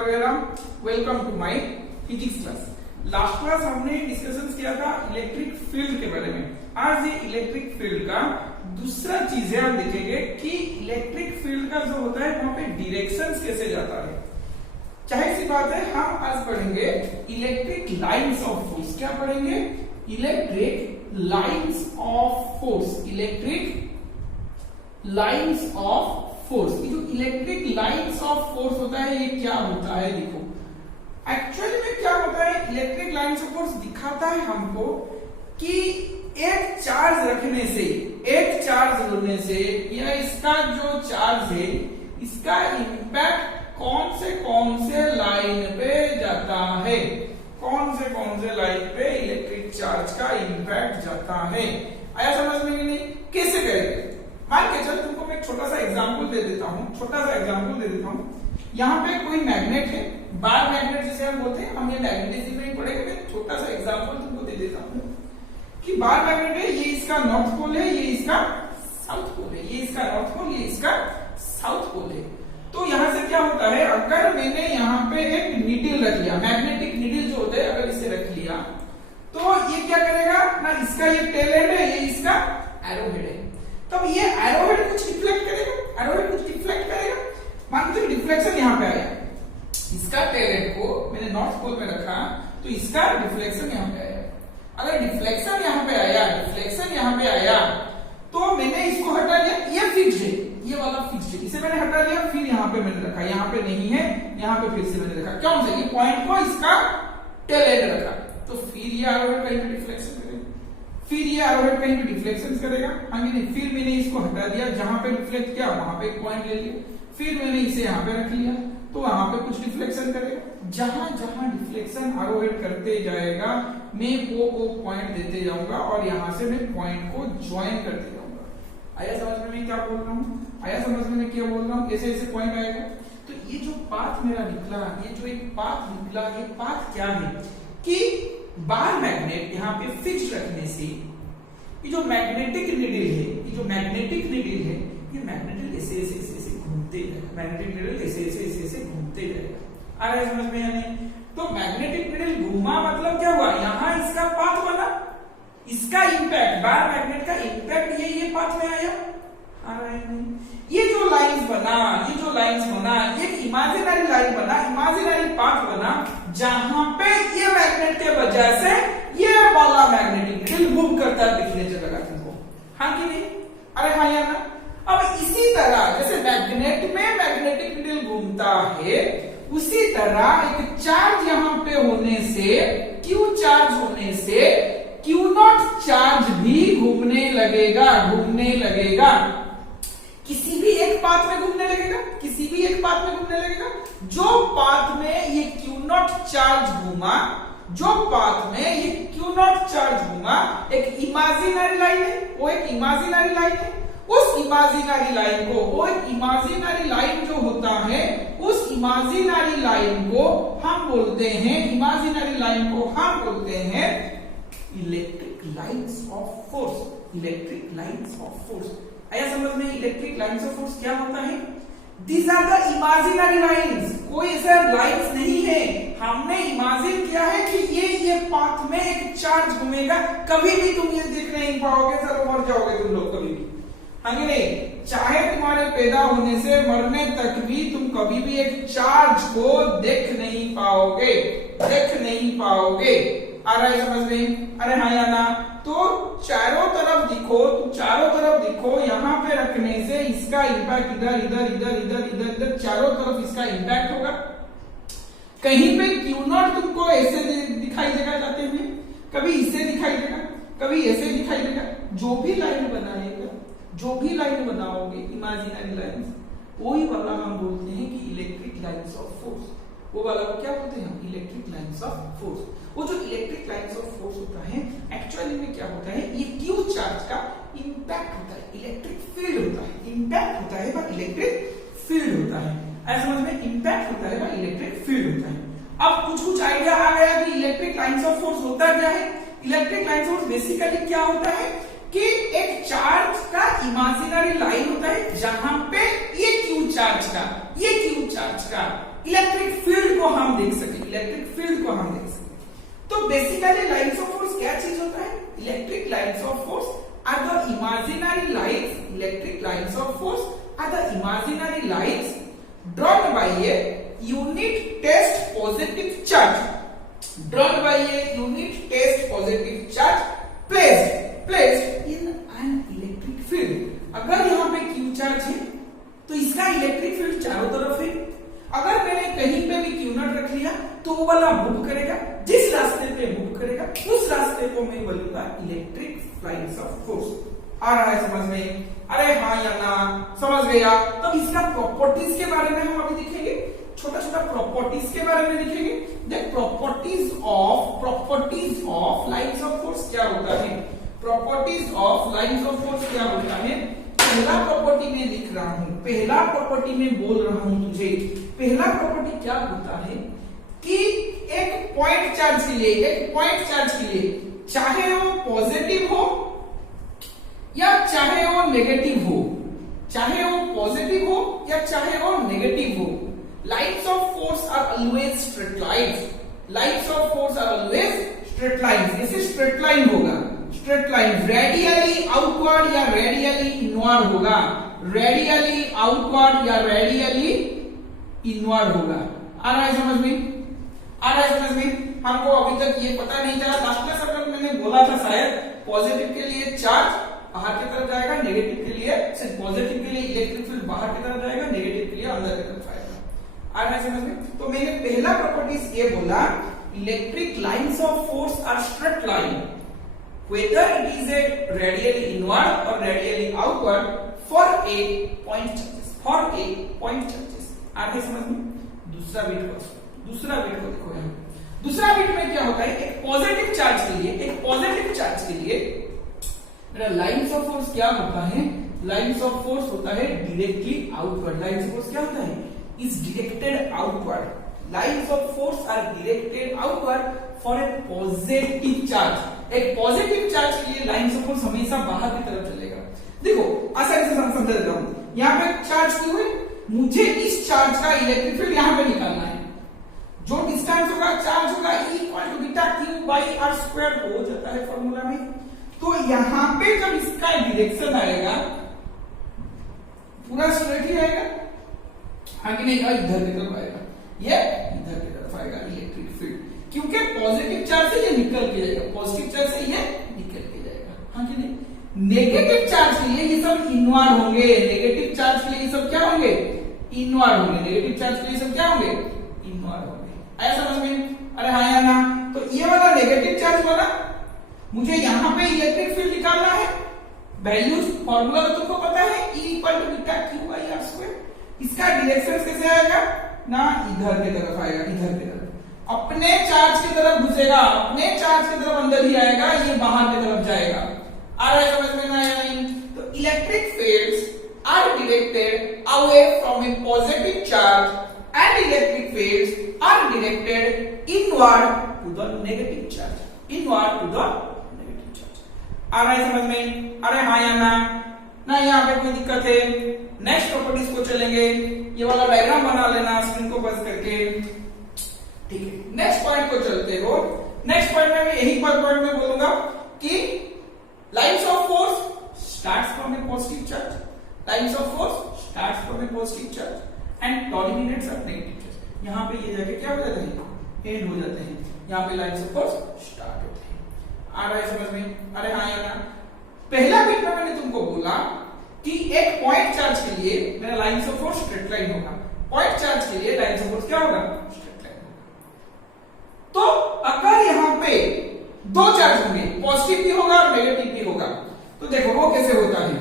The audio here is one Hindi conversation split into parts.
नमस्कार वेरा, welcome to my physics class. Last class हमने डिस्कशन किया था इलेक्ट्रिक फील्ड के बारे में। आज ये इलेक्ट्रिक फील्ड का दूसरा चीज है, हम देखेंगे कि इलेक्ट्रिक फील्ड का जो होता है वहां पे डायरेक्शंस कैसे जाता है। चाहे सी बात है, हम आज पढ़ेंगे इलेक्ट्रिक लाइंस ऑफ फोर्स। क्या पढ़ेंगे? Electric lines of force. Electric lines of force. ये जो इलेक्ट्रिक लाइंस ऑफ फोर्स होता है ये क्या होता है? देखो एक्चुअली में क्या होता है, इलेक्ट्रिक लाइंस ऑफ फोर्स दिखाता है हमको कि एक चार्ज रखने से, एक चार्ज जोड़ने से या इसका जो चार्ज है इसका इंपैक्ट कौन से लाइन पे जाता है, कौन से लाइन पे इलेक्ट्रिक चार्ज का इंपैक्ट जाता है। आया समझ में कि नहीं? कैसे करेंगे? मान के चल तुमको मैं एक छोटा सा एग्जांपल दे देता हूं। यहाँ पे कोई मैग्नेट है, बार मैग्नेट जिसे हम बोलते हैं, हम ये मैग्नेटिज्म में ही पढ़ेंगे। मैं छोटा सा एग्जांपल तुमको दे देता हूँ कि बार मैग्नेट है, ये इसका नॉर्थ पोल है, ये इसका साउथ पोल है, ये इसका नॉर्थ पोल, ये इसका साउथ पोल है। तो यहाँ से क्या होता है, अगर मैंने यहाँ पे एक नीडल रख लिया, मैग्नेटिक नीडल जो होता है अगर इसे रख लिया तो ये क्या करेगा ना, इसका ये टेल हेड है, ये इसका एरो हेड है। तब ये एरोहेड कुछ डिफ्लेक्ट करेगा, मान लो डिफ्लेक्शन यहाँ पे आया, इसका टेल हेड को मैंने नॉर्थ पोल में रखा तो इसका डिफ्लेक्शन यहाँ पे आया। अगर डिफ्लेक्शन यहाँ पे आया तो मैंने इसको हटा लिया, ये फिक्स्ड है, ये वाला फिक्स्ड है, इसे मैंने हटा लिया, फिर यहाँ पे मैंने रखा, यहाँ पे नहीं है, यहाँ पे फिर से मैंने रखा। क्यों से? ये पॉइंट को इसका टेल हेड रखा, तो फिर ये एरोहेड कहीं पे डिफ्लेक्शन करेगा, फिर ये एरोहेड कहीं पे डिफ्लेक्शन करेगा। नहीं, फिर मैंने इसको हटा दिया, जहां पे डिफ्लेक्ट किया वहां पे एक पॉइंट ले लिया, फिर मैंने इसे यहाँ पे रख लिया तो वहां पे कुछ डिफ्लेक्शन करेगा। जहां जहां डिफ्लेक्शन एरोहेड करते जाएगा मैं वो पॉइंट देते जाऊंगा और यहाँ से मैं पॉइंट को ज्वाइन करते जाऊंगा। आया समझ में मैं क्या बोल रहा हूँ? आया समझ में मैं क्या बोल रहा हूँ? ऐसे ऐसे पॉइंट आएगा। तो ये जो पाथ मेरा निकला, ये जो एक पाथ निकला, ये पाथ क्या है कि बार मैग्नेट यहाँ पे फिक्स रखने से ये जो मैग्नेटिक नीडल है, ये मैग्नेटिक ऐसे घूमते जाएगा, मैग्नेटिक नीडल ऐसे घूमते जाएगा। आ रहा है समझ में या नहीं? तो मैग्नेटिक नीडल घूमा मतलब क्या हुआ, यहाँ इसका पाथ बना, इसका इंपैक्ट, बार मैग्नेट का इंपैक्ट ये पाथ में आया। आ रहा है नहीं? ये जो लाइंस बना, ये इमेजिनरी लाइन बना, इमेजिनरी पाथ बना, जहां पे ये मैग्नेट के वजह से ये वाला मैग्नेटिक नीडल मूव करता दिखने लगा तुमको। हाँ कि नहीं? अरे हाँ या ना? अब इसी तरह जैसे मैग्नेट में मैग्नेटिक नीडल घूमता है, उसी तरह एक चार्ज यहाँ पे होने से, क्यू चार्ज होने से क्यू नॉट चार्ज भी घूमने लगेगा। किसी भी एक पाथ में घूमने लगेगा, जो पाथ में ये क्यू नॉट चार्ज घूमा, एक इमेजिनरी लाइन है, वो एक इमेजिनरी लाइन है। उस इमेजिनरी लाइन जो होता है, उस इमेजिनरी लाइन को हम बोलते हैं इलेक्ट्रिक लाइंस ऑफ फोर्स। आया समझ में? इलेक्ट्रिक लाइंस ऑफ फोर्स क्या होता है? These are the imaginary lines। कोई ऐसा लाइंस नहीं है, हमने इमेजिन किया है कि ये पाथ में एक चार्ज घूमेगा। कभी भी तुम ये देख नहीं पाओगे, चलो मर जाओगे तुम लोग कभी भी। हाँ कि नहीं? चाहे तुम्हारे पैदा होने से मरने तक भी तुम कभी भी एक चार्ज को देख नहीं पाओगे। आ रहा है समझ में? अरे हाँ या ना? तो चारों तरफ दिखो, यहाँ पे रखने से इसका इंपैक्ट इधर चारों तरफ इसका इंपैक्ट होगा। कहीं पे क्यू नॉट तुमको ऐसे दिखाई देगा जाते हुए, कभी इसे दिखाई देगा, कभी ऐसे दिखाई देगा। जो भी लाइन बनाओगे इमेजिनरी लाइंस, वही वाला हम बोलते हैं कि इलेक्ट्रिक लाइंस ऑफ फोर्स। वो वाला को क्या बोलते हैं हम? Electric lines of force. वो जो इलेक्ट्रिक लाइंस ऑफ फोर्स होता है, एक्चुअली में क्या होता है, ये क्यू चार्ज का इंपैक्ट होता है, इलेक्ट्रिक फील्ड होता है। इंपैक्ट होता है पर इलेक्ट्रिक फील्ड होता है। ऐसा समझ में? इंपैक्ट होता है पर इलेक्ट्रिक फील्ड होता है। अब कुछ आइडिया आ गया कि इलेक्ट्रिक लाइंस ऑफ फोर्स होता क्या है। Electric lines of force basically क्या होता है कि एक चार्ज का इमेजिनरी लाइन होता है, जहां पे ये क्यू चार्ज का इलेक्ट्रिक फील्ड देख सके, इलेक्ट्रिक फील्ड को हम देख सके। तो बेसिकली लाइंस ऑफ फोर्स क्या चीज होता है? Electric lines of force are the imaginary lines, electric lines of force are the imaginary lines drawn by a unit test positive charge, drawn by a unit test positive charge placed in an electric field। अगर यहाँ पे Q चार्ज है तो इसका इलेक्ट्रिक फील्ड चारों तरफ है। अगर मैंने कहीं पे भी Q नॉट रख लिया तो वो वाला मूव करेगा, जिस रास्ते पे मूव करेगा उस रास्ते को मैं बोलूंगा इलेक्ट्रिक लाइंस ऑफ फोर्स। आ रहा है समझ में? अरे हाँ या ना, समझ गया? तो इसका प्रॉपर्टीज के बारे में हम अभी देखेंगे, छोटा छोटा प्रॉपर्टीज के बारे में देखेंगे। देख properties of lines of force क्या होता है, properties of lines of force क्या होता है। पहला प्रॉपर्टी में लिख रहा हूं, पहला प्रॉपर्टी में बोल रहा हूं तुझे। पहला प्रॉपर्टी क्या होता है कि एक पॉइंट चार्ज के लिए चाहे वो पॉजिटिव हो या चाहे वो नेगेटिव हो, चाहे वो पॉजिटिव हो या चाहे वो नेगेटिव हो, lines of force are always straight lines, lines of force are always straight lines। जैसे स्ट्रेट लाइन होगा, स्ट्रेट लाइन रेडियली आउटवर्ड या रेडियली इनवर्ड होगा, रेडियली आउटवर्ड या रेडियली इनवर्ड होगा। आ रहा है समझ में? आ रहा है समझ में? हमको अभी तक ये पता नहीं था, लास्ट क्लास में मैंने बोला था शायद पॉजिटिव के लिए चार्ज बाहर की तरफ जाएगा, नेगेटिव के लिए पॉजिटिव के लिए इलेक्ट्रिक फील्ड बाहर की तरफ जाएगा, नेगेटिव के लिए अंदर की तरफ आएगा। आ रहा है समझ में? तो मैंने पहला प्रॉपर्टीज ये बोला, electric lines of force are straight line whether it is a radially inward or radially outward for a point charges, for a point charges। आ रहा है समझ में? दूसरा बिट को देखो यहाँ, दूसरा बिट में क्या होता है, एक पॉजिटिव चार्ज के लिए मेरा लाइंस ऑफ फोर्स क्या होता है, लाइंस ऑफ फोर्स होता है directly outward. Lines of force क्या होता है, is directed outward, lines of force are directed outward for a positive charge। एक पॉजिटिव चार्ज के लिए लाइंस ऑफ फोर्स हमेशा बाहर की तरफ चलेगा। देखो आसानी से समझ देता हूं, यहाँ पे चार्ज क्यों है, मुझे इस चार्ज का इलेक्ट्रिक फील्ड यहाँ पे निकालना है। जो डिस्टेंस होगा चार्ज होगा equal to beta q by r square हो जाता है फॉर्मूला में। तो यहाँ पे जब इसका डायरेक्शन आएगा पूरा स्ट्रेट ही आएगा, आगे नहीं इधर की तरफ आएगा, ये इधर की तरफ आएगा इलेक्ट्रिक फील्ड, क्योंकि पॉजिटिव चार्ज से ये निकल के जाएगा, पॉजिटिव चार्ज से ये निकल के जाएगा, हाँ कि नहीं। नेगेटिव चार्ज के लिए ये सब इनवर्ड होंगे, नेगेटिव चार्ज के लिए ये सब क्या होंगे, इनवर्ड होंगे, नेगेटिव चार्ज के लिए सब क्या होंगे, इनवर्ड होंगे। आया समझ में? अरे हाँ या ना? तो ये वाला नेगेटिव चार्ज वाला मुझे यहाँ पे इलेक्ट्रिक फील्ड निकालना है, वैल्यूज फॉर्मूला तो तुमको पता है, E equal to beta q by r square. इसका डायरेक्शन कैसे आएगा ना, इधर की तरफ आएगा, इधर की तरफ अपने चार्ज की तरफ घुसेगा, अपने चार्ज की तरफ अंदर ही आएगा, ये बाहर की तरफ जाएगा। आ रहा है समझ में ना या नहीं? तो electric fields are directed away from a positive charge and electric fields are directed inward to the negative charge, inward to the negative charge. आ रहा है समझ में? अरे हाँ या ना? ना यहाँ पे कोई दिक्कत है? नेक्स्ट प्रॉपर्टीज को चलेंगे, ये वाला डायग्राम बना लेना स्क्रीन को बंद करके, ठीक है। नेक्स्ट पॉइंट को चलते हो। नेक्स्ट पॉइंट में यही पॉइंट में बोलूंगा कि lines of force starts from a positive charge, lines of force starts from a positive charge and terminates eight negative charge. यहाँ पे ये जाके क्या हो जाते हैं, एंड हो जाते हैं, यहाँ पे लाइंस ऑफ फोर्स स्टार्ट होते हैं। आ रहा है समझ में? अरे हाँ या ना? पहला बिट में मैंने तुमको बोला कि एक पॉइंट चार्ज के लिए मेरा lines of force straight line होगा, पॉइंट चार्ज के लिए लाइंस ऑफ फोर्स क्या होगा, स्ट्रेट लाइन होगा। तो अगर यहाँ पे दो चार्ज होंगे, पॉजिटिव भी होगा और नेगेटिव भी होगा, तो देखो वो कैसे होता है,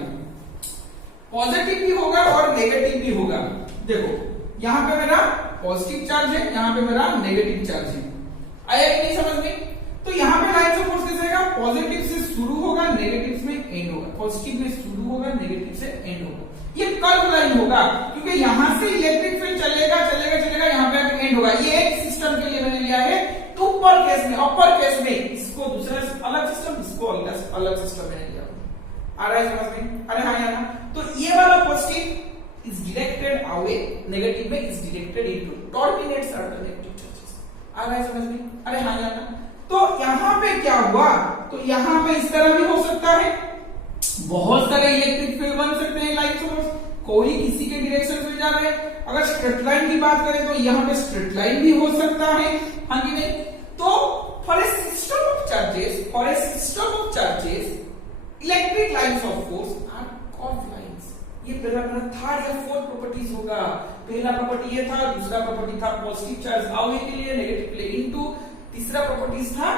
पॉजिटिव भी होगा और नेगेटिव भी होगा। देखो यहाँ पे मेरा पॉजिटिव चार्ज है, यहाँ पे मेरा नेगेटिव चार्ज है। आया कि नहीं समझ में? तो यहाँ पे लाइंस ऑफ फोर्स कैसे आएगा, पॉजिटिव से शुरू होगा, नेगेटिव में एंड होगा, पॉजिटिव में शुरू होगा, नेगेटिव से एंड होगा। ये कर्व लाइन होगा, क्योंकि यहां से इलेक्ट्रिक फील्ड चलेगा चलेगा चलेगा, यहाँ पे आके एंड होगा। ये एक सिस्टम के लिए मैंने लिया है ऊपर केस में, अपर केस में इसको दूसरा अलग सिस्टम, इसको अलग सिस्टम मैंने लिया। आ रहा है समझ में? अरे हाँ यार, तो ये वाला positive is directed away, negative में is directed into terminates at the negative charges. आ रहा है समझ में? अरे हाँ यार, तो यहाँ पे क्या हुआ, तो यहाँ पे इस तरह भी हो सकता है, बहुत सारे इलेक्ट्रिक फील्ड बन सकते हैं लाइन सोर्स, कोई किसी के डायरेक्शन में जा रहे हैं। अगर स्ट्रेट लाइन की बात करें तो यहाँ पे स्ट्रेट लाइन भी हो सकता है, हाँ कि नहीं? तो for a system of charges electric lines of force are curve lines. ये पहला थर्ड या फोर्थ प्रॉपर्टीज होगा। पहला प्रॉपर्टी ये था, दूसरा प्रॉपर्टी था पॉजिटिव चार्ज आगे के लिए, नेगेटिव प्ले इनटू, तीसरा प्रॉपर्टीज था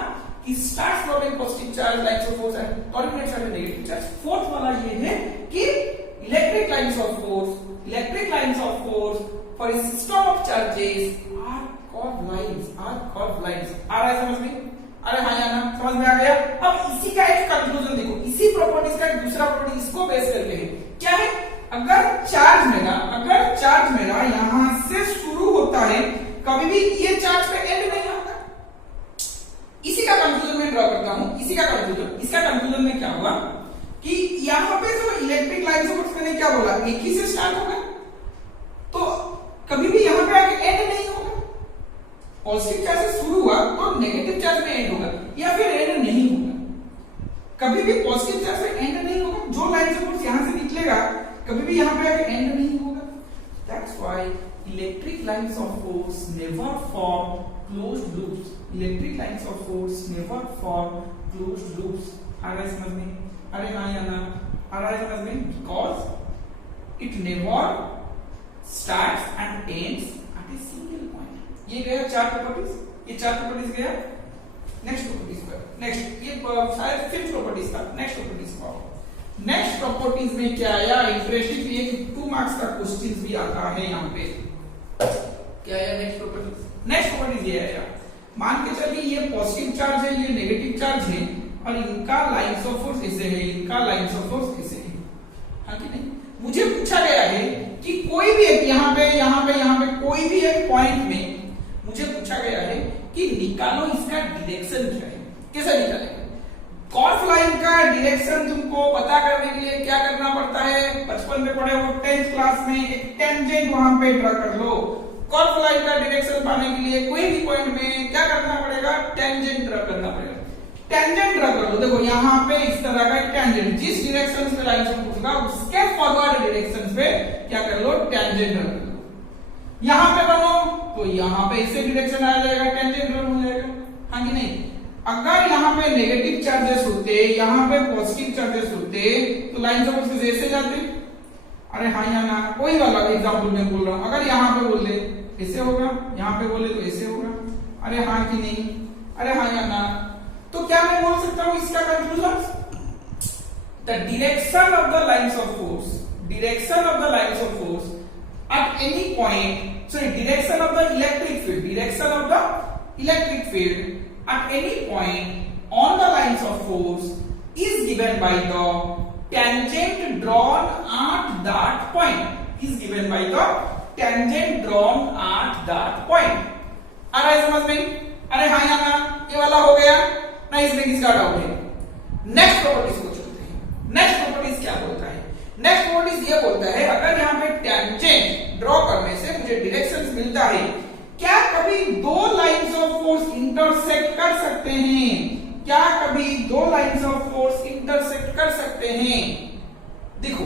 कि start from a positive charge lines of force and terminates at a negative charge. Fourth वाला ये है कि electric lines of force for a system of charges are curve lines. आ रहा है समझ में? अरे हाँ यार, समझ में आ गया? अब इसी का एक कंक्लूजन देखो, इसी प्रॉपर्टीज का एक दूसरा प्रॉपर्टी इसको बेस करके है, क्या है? अगर चार्ज मेरा यहां से शुरू होता है, कभी भी ये चार्ज पे एंड नहीं होता। इसी का कंक्लूजन मैं ड्रॉ करता हूं, इसका कंक्लूजन में क्या हुआ कि यहां पे जो इलेक्ट्रिक लाइन सोर्स मैंने क्या बोला, एक ही से स्टार्ट होगा, तो कभी भी यहां पे आके एंड नहीं होगा। पॉजिटिव चार्ज से शुरू हुआ तो नेगेटिव चार्ज में एंड होगा, या फिर एंड नहीं होगा। कभी भी पॉजिटिव चार्ज से एंड नहीं होगा, जो लाइन सोर्स यहां से निकलेगा कभी भी यहां पे आके एंड नहीं होगा। That's why electric lines of force never form closed loops. Electric lines of force never form closed loops. आ रहा है समझ में? अरे हाँ या ना? आ रहा है समझ में? Because it never starts and ends at a single point. ये गया चार प्रॉपर्टीज, ये चार प्रॉपर्टीज गया। नेक्स्ट प्रॉपर्टीज पर, नेक्स्ट ये शायद फिफ्थ प्रॉपर्टीज था। नेक्स्ट प्रॉपर्टीज को, नेक्स्ट प्रॉपर्टीज में क्या आया? इंटरेस्टिंग ये कि 2 मार्क्स का क्वेश्चन भी आता है यहाँ पे। क्या आया नेक्स्ट प्रॉपर्टीज? नेक्स्ट प्रॉपर्टीज ये आया, मान के चलिए ये पॉजिटिव चार्ज है, ये नेगेटिव चार्ज है, और इनका लाइंस ऑफ फोर्स ऐसे है, इनका लाइंस ऑफ फोर्स ऐसे है, हाँ कि नहीं? मुझे पूछा गया है कि कोई भी एक यहाँ पे कोई भी एक पॉइंट में मुझे पूछा गया है कि निकालो इसका डायरेक्शन क्या है। कैसे निकालेंगे? कर्व लाइन का डायरेक्शन तुमको पता करने के लिए क्या करना पड़ता है? बचपन में पढ़े हो 10th क्लास में, एक टेंजेंट वहां पे ड्रा कर लो। कर्व लाइन का डायरेक्शन पाने के लिए कोई भी पॉइंट में क्या करना पड़ेगा? टेंजेंट ड्रा करना पड़ेगा। टेंजेंट ड्रा कर लो, देखो यहाँ पे इस तरह का टेंजेंट, जिस डायरेक्शन पे लाइन से पूछेगा उसके फॉरवर्ड डायरेक्शन पे क्या कर लो? टेंजेंट ड्रा कर लो। यहाँ पे बनो तो यहाँ पे इससे डायरेक्शन आ जाएगा, टेंजेंट ड्रा हो जाएगा, हाँ कि नहीं? अगर यहाँ पे नेगेटिव चार्जेस होते, यहाँ पे पॉजिटिव चार्जेस होते, तो लाइन ऑफ फोर्स ऐसे जाते। अरे हाँ या ना? कोई वाला एग्जांपल मैं बोल रहा हूँ, अगर यहाँ पे बोले ऐसे होगा, यहाँ पे बोले तो ऐसे होगा। अरे हाँ कि नहीं? अरे हाँ या ना? तो क्या मैं बोल सकता हूँ इसका conclusion? The direction of the lines of force at any point, sorry, direction of the electric field at any point on the lines of force is given by the tangent drawn at that point, आ रहा है समझ में? अरे हाँ या ना? ये वाला हो गया ना, इसमें किसका डाउट है? नेक्स्ट प्रॉपर्टीज को चलते हैं। नेक्स्ट प्रॉपर्टीज क्या बोलता है? नेक्स्ट प्रॉपर्टीज ये बोलता है, अगर यहाँ पे टेंजेंट ड्रॉ करने से मुझे डायरेक्शंस मिलता है, क्या कभी दो लाइंस ऑफ फोर्स इंटरसेक्ट कर सकते हैं? क्या कभी दो लाइंस ऑफ फोर्स इंटरसेक्ट कर सकते हैं? देखो,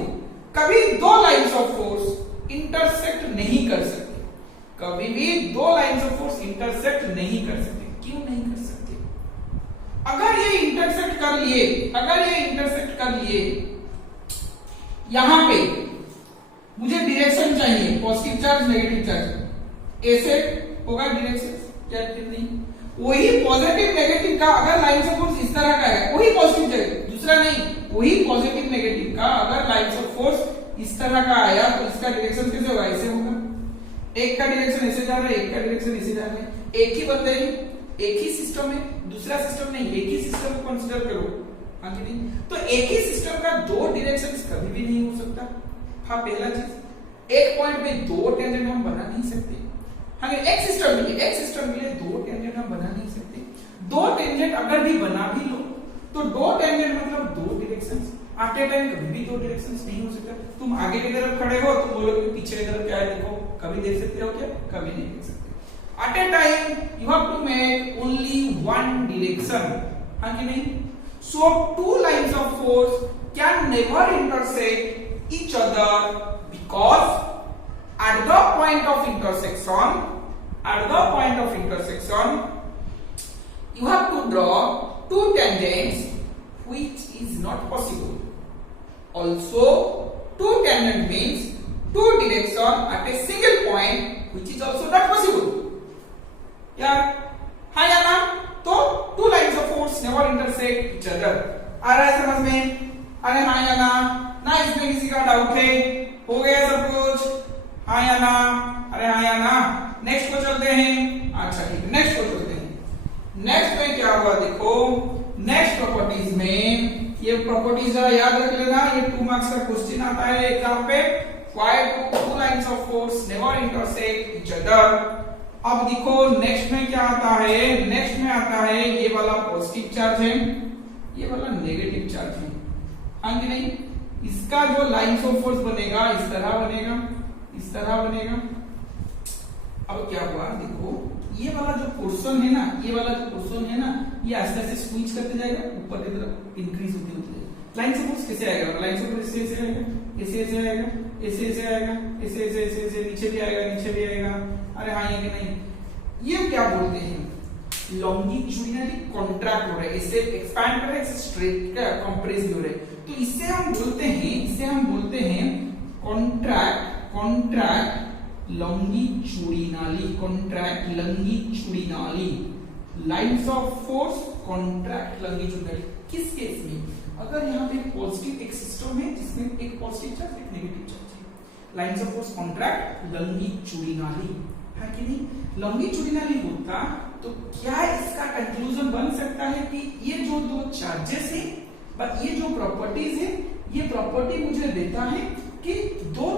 कभी दो लाइंस ऑफ फोर्स इंटरसेक्ट नहीं कर सकते, कभी भी दो लाइंस ऑफ फोर्स इंटरसेक्ट नहीं कर सकते। क्यों नहीं कर सकते? अगर ये इंटरसेक्ट कर लिए, यहां पे मुझे डायरेक्शन चाहिए, पॉजिटिव चार्ज नेगेटिव चार्ज, ऐसे होगा डायरेक्शन, क्या नहीं? वही पॉजिटिव नेगेटिव का अगर लाइंस ऑफ फोर्स इस तरह का है, वही पॉजिटिव चार्ज, दूसरा नहीं, वही पॉजिटिव नेगेटिव का अगर लाइंस ऑफ फोर्स इस तरह का आया तो इसका डायरेक्शन कैसे होगा? ऐसे होगा। एक का डायरेक्शन ऐसे जा रहा है, एक का डायरेक्शन ऐसे जा रहा है, एक ही बंदे एक ही सिस्टम है, दूसरा सिस्टम नहीं, एक ही सिस्टम को कंसीडर करो, हाँ कि नहीं? तो एक ही सिस्टम का दो डायरेक्शंस कभी भी नहीं हो सकता। हाँ, पहला चीज, एक पॉइंट में दो टेंजेंट हम बना नहीं सकते। हाँ, एक सिस्टम के लिए दो टेंजेंट हम बना नहीं सकते। दो टेंजेंट अगर भी बना भी लो तो दो टेंजेंट मतलब दो डायरेक्शंस, एट ए टाइम कभी भी दो डायरेक्शंस नहीं हो सकता। तुम आगे की तरफ खड़े हो, तुम बोलोगे पीछे की तरफ क्या है देखो, कभी देख सकते हो क्या? कभी नहीं देख सकते। At a time you have to make only one direction, हाँ कि नहीं? So two lines of force can never intersect each other because at the point of intersection you have to draw two tangents, which is not possible. Also, two tangent means two direction at a single point, which is also not possible. यार हाँ या ना? तो two lines of force never intersect each other. आ रहा है समझ में? अरे हाँ या ना? ना इसमें किसी का डाउट है? हो गया सब कुछ? हाँ या ना? अरे हाँ या ना? नेक्स्ट को चलते हैं। अच्छा ठीक है, नेक्स्ट को चलते हैं। नेक्स्ट में क्या हुआ देखो, नेक्स्ट प्रॉपर्टीज में, ये प्रॉपर्टीज याद रख लेना, ये 2 मार्क्स का क्वेश्चन आता है एग्जाम पे। Why do two lines of force never intersect each other? अब देखो नेक्स्ट में क्या आता है, नेक्स्ट में आता है ये वाला पॉजिटिव चार्ज है, ये वाला नेगेटिव चार्ज है, हाँ कि नहीं? इसका जो लाइन्स ऑफ फोर्स बनेगा इस तरह बनेगा, इस तरह बनेगा। अब क्या हुआ देखो, ये वाला जो पोर्शन है ना, ये वाला जो पोर्शन है ना, ये आस्ते आस्ते स्विच करते जाएगा ऊपर की तरफ, इंक्रीज होते होते जाएगा। लाइन ऑफ फोर्स कैसे आएगा? लाइन ऑफ फोर्स ऐसे आएगा, ऐसे ऐसे आएगा, ऐसे ऐसे आएगा, ऐसे ऐसे ऐसे ऐसे नीचे भी आएगा, नीचे भी आएगा। अरे हाँ ये कि नहीं? ये क्या बोलते हैं? लॉन्गिट्यूडिनली कॉन्ट्रैक्ट हो रहा है, इससे एक्सपैंड कर रहा है, इससे स्ट्रेट का कंप्रेस भी हो रहा है। तो इससे हम बोलते हैं contract longitudinally, contract longitudinally, lines of force contract longitudinally। किस केस में? अगर यहाँ पे पॉजिटिव एक सिस्टम है जिसमें एक पॉजिटिव चार्ज एक नेगेटिव चार्ज है, lines of force contract longitudinally, है कि नहीं? लॉन्गिट्यूडिनली होता तो क्या इसका कंक्लूजन बन सकता है कि ये जो दो चार्जेस है, ये जो प्रॉपर्टीज है, ये प्रॉपर्टी मुझे देता है कि दो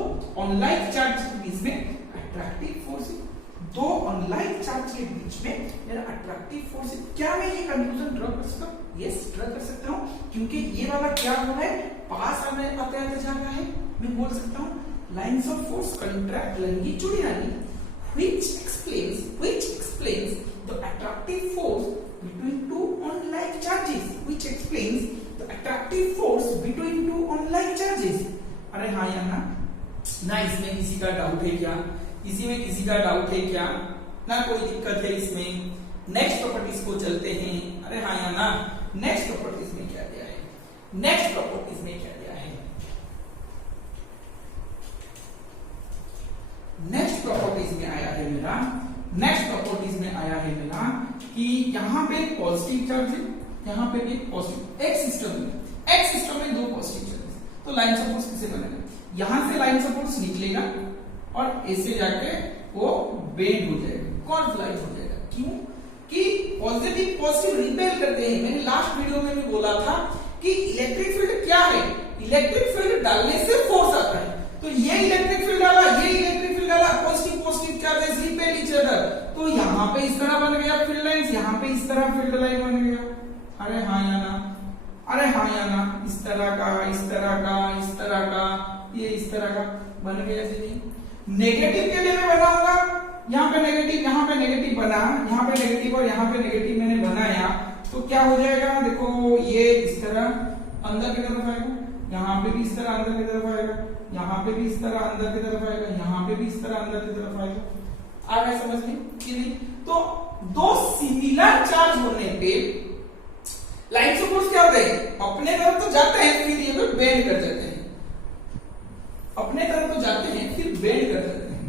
अनलाइक चार्ज के बीच में अट्रैक्टिव फोर्स है, दो अनलाइक चार्ज के बीच में मेरा अट्रैक्टिव फोर्स है। क्या मैं ये कंक्लूजन ड्रॉ कर सकता हूँ? यस, ड्रॉ कर सकता हूँ, क्योंकि ये वाला क्या हो रहा है, पास आते आते जा रहा है। मैं बोल सकता हूँ lines of force contract longitudinally which explains the attractive force between two unlike charges, which explains the attractive force between two unlike charges। अरे हाँ या ना? ना इसमें किसी का डाउट है क्या? इसी में किसी का डाउट है क्या? ना कोई दिक्कत है इसमें? नेक्स्ट प्रॉपर्टीज को चलते हैं। अरे हाँ या ना? नेक्स्ट प्रॉपर्टीज में क्या दिया है? नेक्स्ट प्रॉपर्टीज में क्या दिया है? नेक्स्ट प्रॉपर्टीज में आया है मेरा, नेक्स्ट प्रॉपर्टीज में आया है मेरा कि यहाँ पे पॉजिटिव चार्ज है, यहाँ पे भी पॉजिटिव, एक सिस्टम में दो पॉजिटिव चार्ज, तो लाइन्स ऑफ फोर्स किसे बनेगा? यहां से लाइन्स ऑफ फोर्स निकलेगा और ऐसे जाके वो बेंड हो जाएगा, कॉन्फ्लाइज हो जाएगा। क्यों? कि पॉजिटिव रिपेल करते हैं। मैंने लास्ट वीडियो में भी बोला था कि इलेक्ट्रिक फील्ड क्या है, इलेक्ट्रिक फील्ड डालने से फोर्स आता है। तो ये इलेक्ट्रिक फील्ड डाला, ये इलेक्ट्रिक फील्ड डाला, positive charges repel each other, तो यहाँ पे इस तरह बन गया फील्ड लाइंस, यहाँ पे इस तरह फील्ड लाइन बन गया। अरे हाँ या ना? अरे हाँ या ना? इस तरह का, इस तरह का, इस तरह का, ये इस तरह का बन गया। नेगेटिव के लिए मैं बनाऊंगा, यहाँ पे नेगेटिव, यहाँ पे नेगेटिव बना, यहाँ पे नेगेटिव और यहाँ पे नेगेटिव मैंने बनाया, तो क्या हो जाएगा देखो, ये इस तरह अंदर की तरफ आएगा, यहाँ पे भी इस तरह अंदर की तरफ आएगा, यहाँ पे भी इस तरह अंदर की तरफ आएगा, यहाँ पे भी इस तरह अंदर की तरफ आएगा। आ गया समझ में कि नहीं? तो दो सिमिलर चार्ज होने पे लाइन्स ऑफ फोर्स क्या होते हैं? अपने तरफ तो जाते हैं, फिर ये लोग बेंड कर जाते हैं, अपने तरफ तो जाते हैं फिर बेंड कर जाते हैं।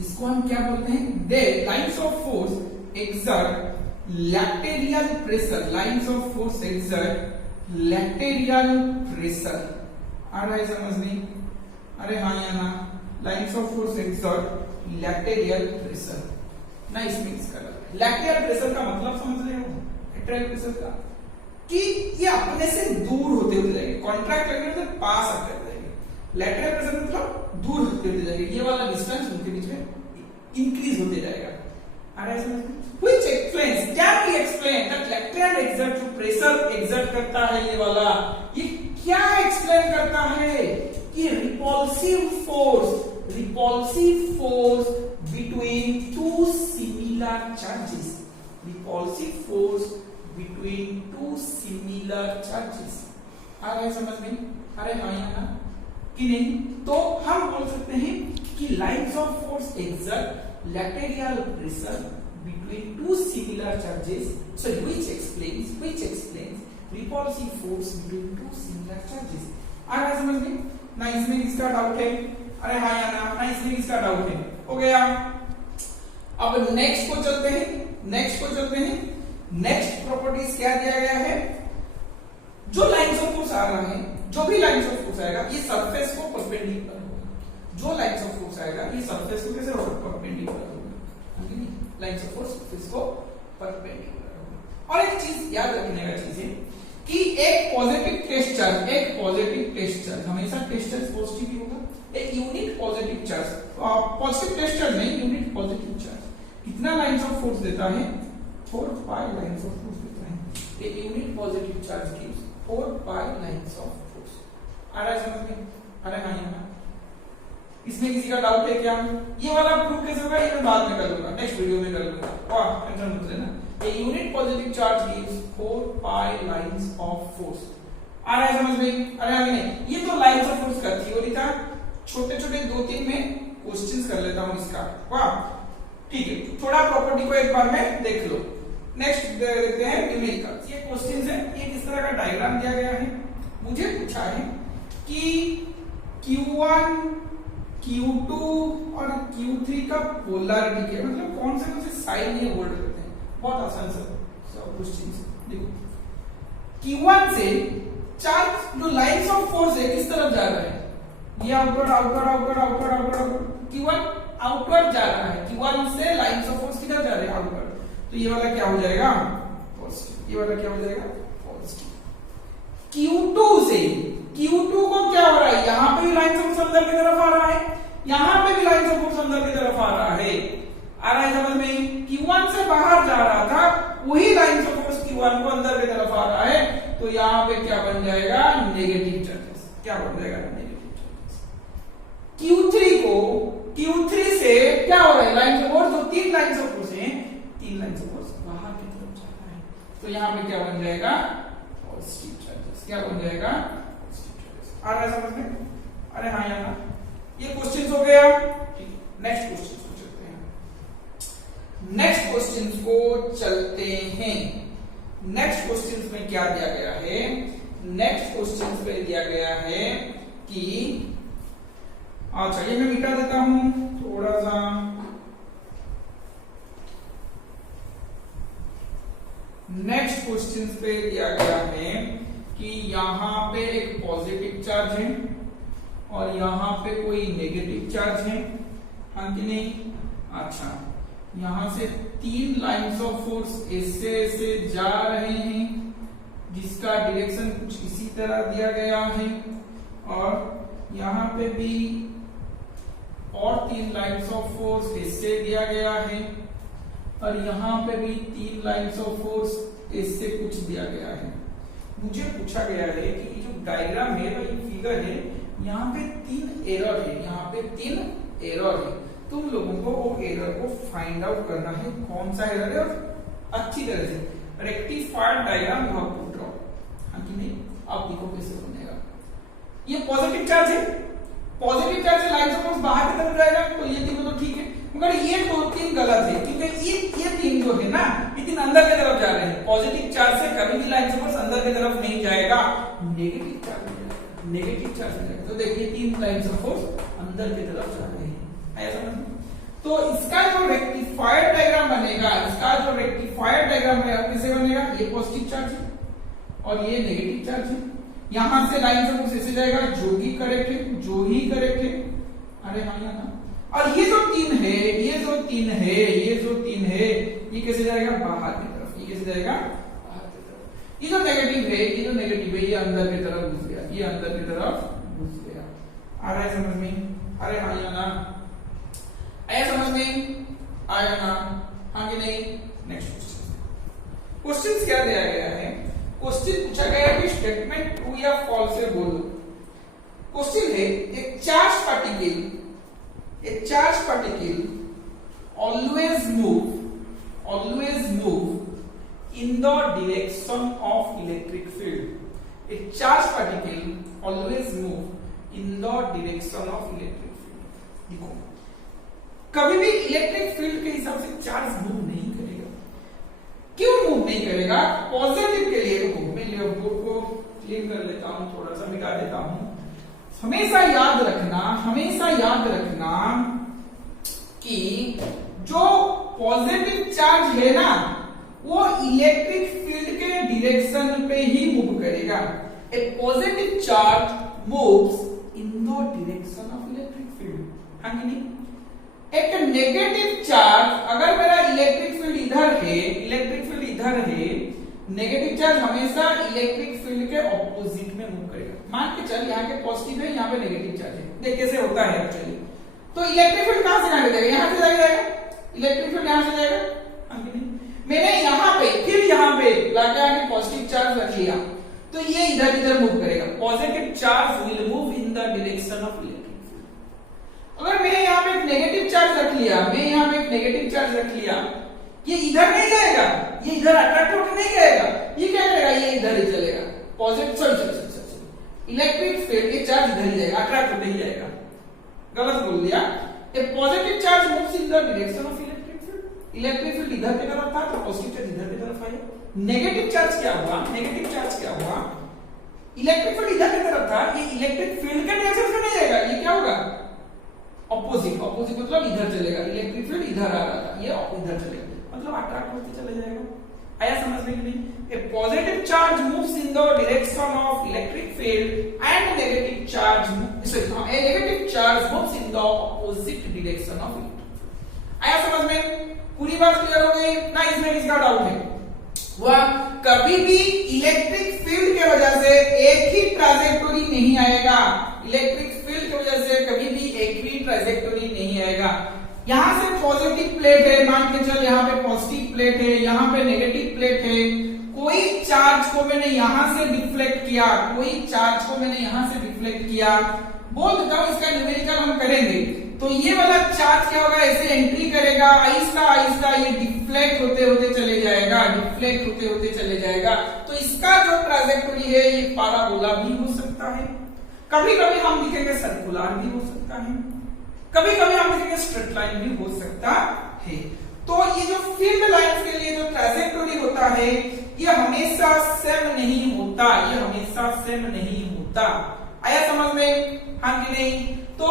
इसको हम क्या बोलते हैं? They lines of force exert lateral pressure, lines of force exert lateral pressure. आ रहा है समझ में? अरे हाँ या ना? Lines of force exert lateral pressure. ना इसमें इसका लैटेरियल प्रेशर का मतलब समझ रहे हो? लैटेरियल प्रेशर का कि ये अपने से दूर होते हुए जाएंगे, कॉन्ट्रैक्ट करने से पास आते जाएंगे। लैटेरियल प्रेशर मतलब दूर होते हुए जाएंगे, ये वाला डिस्टेंस उनके बीच में इंक्रीज होते जाएगा। आ रहा है समझ में? Which explains, can we explain that lateral exert जो प्रेशर एक्सर्ट करता है ये वाला, ये क्या एक्सप्लेन करता है कि repulsive force between two similar charges, repulsive force between two similar charges. आ गए समझ में? अरे हाँ या ना कि नहीं? तो हम बोल सकते हैं कि lines of force exert lateral pressure between two similar charges, so which explains repulsive force between two similar charges. आ रहा है समझ में? ना इसमें किसका डाउट है? अरे हाँ या ना इसमें किसका डाउट है? हो गया। अब नेक्स्ट को चलते हैं। नेक्स्ट प्रॉपर्टीज क्या दिया गया है? जो लाइंस ऑफ फोर्स आ रहा है, जो भी लाइंस ऑफ फोर्स आएगा ये सरफेस को परपेंडिकुलर होगा। जो लाइंस ऑफ फोर्स आएगा ये सरफेस को कैसे होगा? परपेंडिकुलर होगा। लाइंस ऑफ फोर्स सरफेस को परपेंडिकुलर होगा। और एक चीज याद रखने का चीज है कि एक पॉजिटिव टेस्ट चार्ज हमेशा टेस्ट चार्ज पॉजिटिव ही होगा। एक unit positive charge, positive test charge नहीं, यूनिट पॉजिटिव चार्ज कितना लाइंस ऑफ फोर्स देता है? 4 पाई लाइंस ऑफ फोर्स देता है। एक unit positive charge gives 4 pi lines of force. आ रहा है समझ में? अरे हाँ यहाँ इसमें किसी का डाउट है क्या? ये वाला प्रूफ कैसे होगा? ये मैं बाद में कर लूंगा, नेक्स्ट वीडियो में कर लूंगा। वाह, टेंशन मत लेना। A unit positive charge gives 4 pi lines of force. आ रहा है समझ में? अरे हाँ नहीं, ये तो लाइंस ऑफ फोर्स का थ्योरी था। छोटे-छोटे 2-3 में क्वेश्चंस कर लेता हूँ इसका। वाह, ठीक है। थोड़ा प्रॉपर्टी को एक बार में देख लो। नेक्स्ट देखते हैं न्यूमेरिकल्स। ये क्वेश्चंस है, ये किस तरह का डायग्राम दिया गया है? मुझे पूछा है कि Q1, Q2 और Q3 का पोलैरिटी क्या है? मतलब कौन से साइन ये होल्ड करते हैं? बहुत आसान सा क्वेश्चन। देखो, Q1 से चार्ज जो लाइंस ऑफ फोर्स है किस तरफ जा रहा है? ये आउटवर्ड Q1 आउटवर्ड जा रहा है। Q1 से लाइंस ऑफ फोर्स किधर जा रहे हैं? आउटवर्ड। तो ये वाला क्या हो जाएगा? पॉजिटिव। ये वाला क्या हो जाएगा? पॉजिटिव। Q2 को क्या हो रहा है? यहाँ पे भी लाइंस ऑफ फोर्स अंदर की तरफ आ रहा है, यहाँ पे भी लाइंस ऑफ फोर्स अंदर की तरफ आ रहा है। आ रहा है समझ में? Q1 से बाहर जा रहा था, वही लाइंस ऑफ फोर्स Q1 को अंदर की तरफ आ रहा है, तो यहाँ पे क्या बन जाएगा? Negative charges. क्या बन जाएगा? Negative charges. Q3 से क्या हो रहा है? लाइंस ऑफ फोर्स, जो 3 लाइंस ऑफ फोर्स हैं, 3 लाइंस ऑफ फोर्स बाहर की तरफ जा रहा है, तो यहाँ पे क्या बन जाएगा? Positive charges. क्या बन जाएगा? Positive charges. आ रहा है समझ में? अरे हाँ यहाँ ये क्वेश्चन हो गया। ठीक है, नेक्स्ट क्वेश्चन को चलते हैं। नेक्स्ट क्वेश्चन में क्या दिया गया है? नेक्स्ट क्वेश्चन में दिया गया है कि अच्छा, ये मैं मिटा देता हूं थोड़ा सा। नेक्स्ट क्वेश्चन पे दिया गया है कि यहां पे एक पॉजिटिव चार्ज है और यहां पे कोई नेगेटिव चार्ज है, हाँ कि नहीं? अच्छा, यहां से 3 लाइंस ऑफ फोर्स ऐसे जा रहे हैं, जिसका डायरेक्शन कुछ इसी तरह दिया गया है, और यहाँ पे भी और 3 लाइंस ऑफ फोर्स ऐसे दिया गया है, और यहाँ पे भी 3 लाइंस ऑफ फोर्स ऐसे कुछ दिया गया है। मुझे पूछा गया है कि जो डायग्राम है, ये फिगर है, यहाँ पे 3 एरर है, यहाँ पे 3 एरर है। तुम लोगों को वो एरर को फाइंड आउट करना है, कौन सा एरर है, और अच्छी तरह से rectified diagram you have to draw, हाँ कि नहीं? अब देखो कैसे बनेगा। ये पॉजिटिव चार्ज है, पॉजिटिव चार्ज से लाइंस ऑफ फोर्स बाहर की तरफ जाएगा, तो ये तीनों तो ठीक है, मगर ये 2-3 गलत है, क्योंकि ये 3 जो है ना, ये 3 अंदर की तरफ जा रहे हैं। पॉजिटिव चार्ज से कभी भी लाइंस ऑफ फोर्स अंदर की तरफ नहीं जाएगा, नेगेटिव चार्ज हो जाएगा, नेगेटिव चार्ज हो जाएगा। तो देखिए 3 लाइंस ऑफ फोर्स अंदर की तरफ जा रहे हैं, ऐसा समझ। तो इसका जो रेक्टिफाइड डायग्राम बनेगा, कैसे बनेगा? ये पॉजिटिव चार्ज है और ये नेगेटिव चार्ज है। यहां से लाइन से कुछ ऐसे जाएगा, जो ही करेक्ट है, अरे हाँ यहाँ। और ये जो 3 है, ये कैसे जाएगा? बाहर की तरफ। ये कैसे जाएगा? बाहर की तरफ। ये जो नेगेटिव है, ये अंदर की तरफ घुस गया, आ रहा है समझ में? अरे हाँ या ना? आया समझ में? आया ना? हाँ कि नहीं? नेक्स्ट क्वेश्चन क्या दिया गया है? क्वेश्चन पूछा गया है कि स्टेटमेंट ट्रू या फॉल्स है, बोलो। क्वेश्चन है, एक charge particle always move in the direction of electric field. A charged particle always move in the direction of electric field. देखो कभी भी इलेक्ट्रिक फील्ड के हिसाब से चार्ज मूव नहीं करेगा। क्यों मूव नहीं करेगा? पॉजिटिव के लिए देखो मैं बोर्ड को क्लीन कर लेता हूं, थोड़ा सा मिटा देता हूं। हमेशा याद रखना कि जो पॉजिटिव चार्ज है ना वो इलेक्ट्रिक फील्ड के डायरेक्शन पे ही मूव करेगा। A positive charge moves in the direction of electric field, हाँ कि नहीं? एक नेगेटिव चार्ज, अगर मेरा इलेक्ट्रिक फील्ड इधर है, नेगेटिव चार्ज हमेशा इलेक्ट्रिक फील्ड के ऑपोजिट में मूव करेगा। मान के चल यहाँ के पॉजिटिव है, यहाँ पे नेगेटिव चार्ज है, देख कैसे होता है एक्चुअली। तो इलेक्ट्रिक फील्ड कहां से कहां जाएगा? यहाँ से जाएगा, इलेक्ट्रिक फील्ड यहाँ से जाएगा, हाँ कि नहीं? मैंने यहाँ पे फिर यहाँ पे लाके आगे पॉजिटिव चार्ज रख लिया तो ये इधर मूव करेगा। Positive charge will move in the direction of electric field. अगर मैंने यहाँ पे एक नेगेटिव चार्ज रख लिया, ये इधर नहीं जाएगा, ये इधर अट्रैक्ट होकर नहीं जाएगा, ये क्या करेगा? ये इधर ही चलेगा। पॉजिटिव इलेक्ट्रिक फील्ड ये चार्ज इधर ही जाएगा, अट्रैक्ट होते ही जाएगा। गलत बोल दिया। A positive charge moves in the direction of electric field. Electric field इधर की तरफ था तो पॉजिटिव चार्ज इधर की तरफ आया। नेगेटिव चार्ज क्या हुआ? इलेक्ट्रिक फील्ड इधर की तरफ था, ये इलेक्ट्रिक फील्ड के डायरेक्शन से नहीं जाएगा, ये क्या होगा? ऑपोजिट मतलब इधर चलेगा। इलेक्ट्रिक फील्ड इधर आ रहा था, ये इधर चलेगा, मतलब अट्रैक्ट होते चले जाएगा। आया समझ में कि नहीं? A positive charge moves in the direction of electric field and negative charge moves in the opposite direction of electric field. आया समझ में? पूरी बात क्लियर हो गई ना? इसमें किसका डाउट है? वह कभी भी इलेक्ट्रिक फील्ड के वजह से एक ही ट्राजेक्टोरी नहीं आएगा। इलेक्ट्रिक फील्ड की वजह से कभी भी एक ही ट्राजेक्टोरी नहीं आएगा। यहां से पॉजिटिव प्लेट है, मान के चल यहाँ पे पॉजिटिव प्लेट है, यहाँ पे नेगेटिव प्लेट है। कोई चार्ज को मैंने यहां से डिफ्लेक्ट किया, बोल देता हूं इसका न्यूमेरिकल हम करेंगे। तो ये वाला चार्ज क्या होगा? ऐसे एंट्री करेगा, आहिस्ता ये डिफ्लेक्ट होते चले जाएगा। तो इसका जो ट्राजेक्टोरी है ये पैराबोला भी हो सकता है, कभी कभी हम लिखेंगे सर्कुलर भी हो सकता है, कभी कभी हम लिखेंगे स्ट्रेट लाइन भी हो सकता है। तो ये जो फील्ड लाइंस के लिए जो ट्राजेक्टोरी होता है ये हमेशा सेम नहीं होता। आया समझ में? हाँ कि नहीं? तो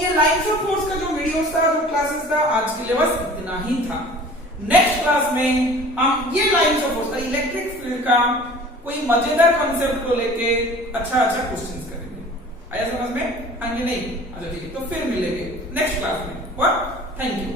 ये लाइंस ऑफ फोर्स का जो वीडियो था, जो क्लासेस था, आज के लिए बस इतना ही था। नेक्स्ट क्लास में हम ये लाइंस ऑफ फोर्स का इलेक्ट्रिक फील्ड का कोई मजेदार कंसेप्ट को लेके अच्छा क्वेश्चंस करेंगे। आया समझ में? हाँ कि नहीं? अच्छा ठीक है, तो फिर मिलेंगे नेक्स्ट क्लास में। Thank you.